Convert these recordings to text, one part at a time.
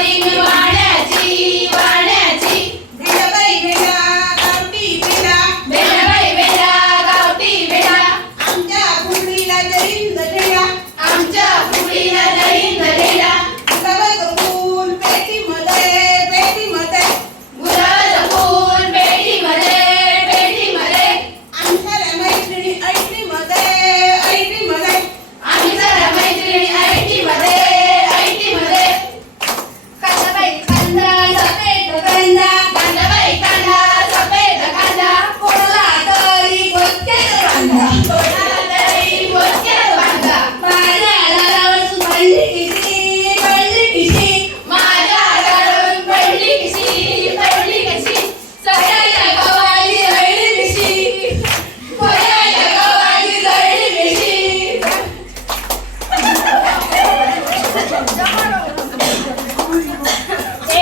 Senhor e meu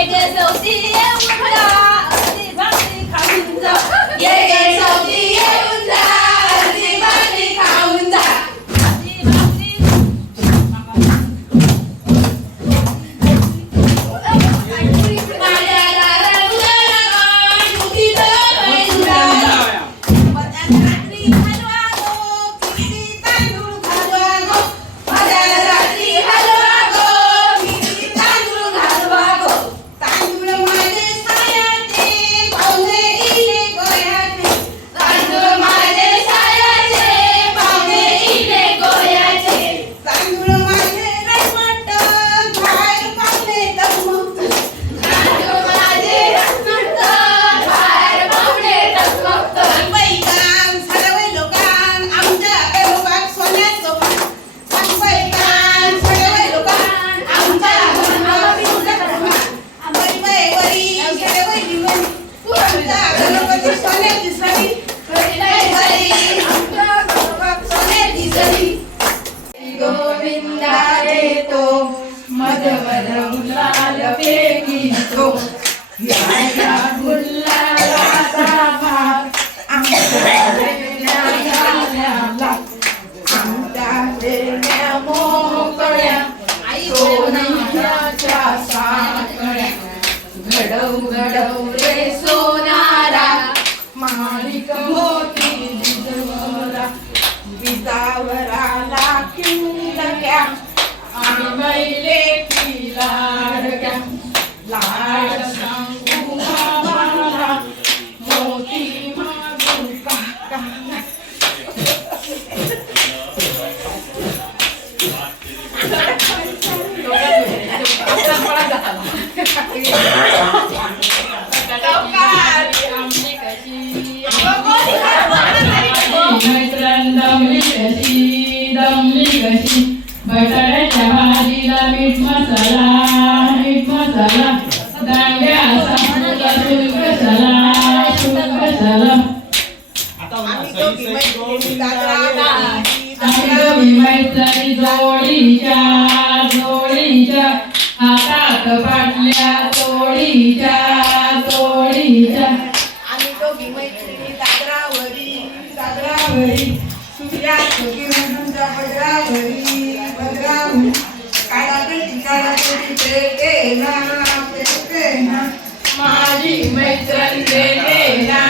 今天休息，我们快。অনেক ইসলামী दमली कशी दमली कशी मैत्री जोडीच्या सोळीच्या दोघी मैत्रिणी सागरावरी सागरावरी सुटल्या दोघी म्हणूनच्या भद्रावरी भद्रावरी. काळा पेटी काळा पेटी प्रेरणा माझी मैत्रण प्रेरणा